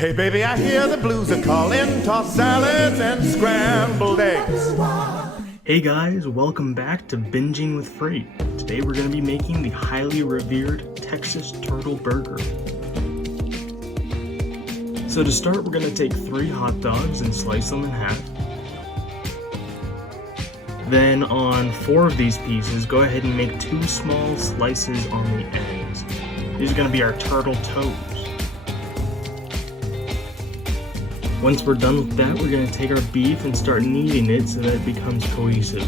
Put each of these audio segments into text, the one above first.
Hey baby, I hear the blues are calling, tossed salads and scrambled eggs. Hey guys, welcome back to Binging with Freyt. Today we're going to be making the highly revered Texas Turtle Burger. So to start, we're going to take 3 hot dogs and slice them in half. Then on 4 of these pieces, go ahead and make 2 small slices on the ends. These are going to be our turtle toes. Once we're done with that, we're going to take our beef and start kneading it so that it becomes cohesive.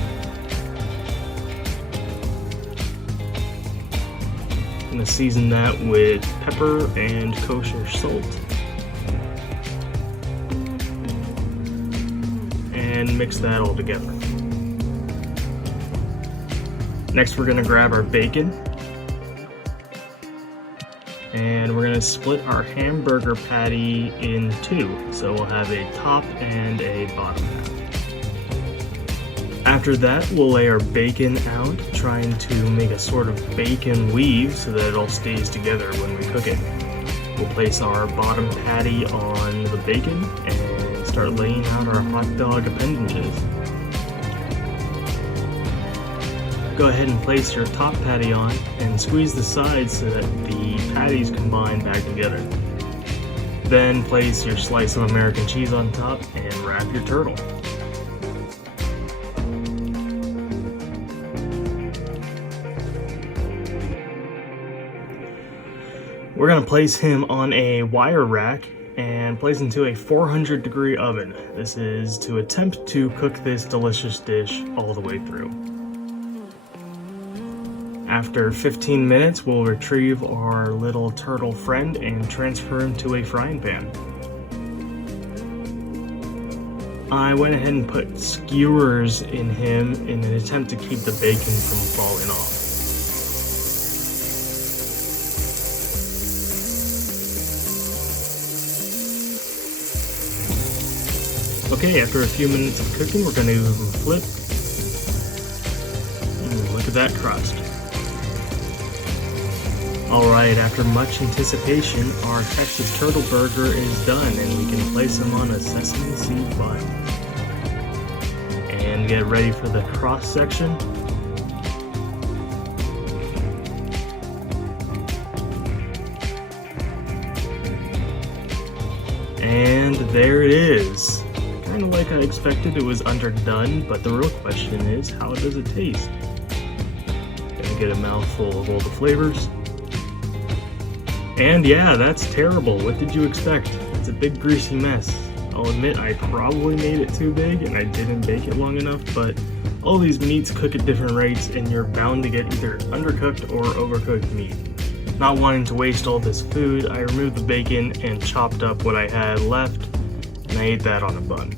I'm going to season that with pepper and kosher salt. And mix that all together. Next we're going to grab our bacon. And we're going to split our hamburger patty in 2, so we'll have a top and a bottom half. After that, we'll lay our bacon out, trying to make a sort of bacon weave so that it all stays together when we cook it. We'll place our bottom patty on the bacon and start laying out our hot dog appendages. Go ahead and place your top patty on and squeeze the sides so that the patties combine back together. Then place your slice of American cheese on top and wrap your turtle. We're going to place him on a wire rack and place into a 400-degree oven. This is to attempt to cook this delicious dish all the way through. After 15 minutes, we'll retrieve our little turtle friend and transfer him to a frying pan. I went ahead and put skewers in him in an attempt to keep the bacon from falling off. Okay, after a few minutes of cooking, we're going to flip. Look at that crust. Alright, after much anticipation, our Texas Turtle Burger is done and we can place them on a sesame seed bun. And get ready for the cross section. And there it is. Kind of like I expected, it was underdone, but the real question is, how does it taste? Gonna get a mouthful of all the flavors. And yeah, that's terrible. What did you expect? It's a big greasy mess. I'll admit I probably made it too big and I didn't bake it long enough, but all these meats cook at different rates and you're bound to get either undercooked or overcooked meat. Not wanting to waste all this food, I removed the bacon and chopped up what I had left, and I ate that on a bun.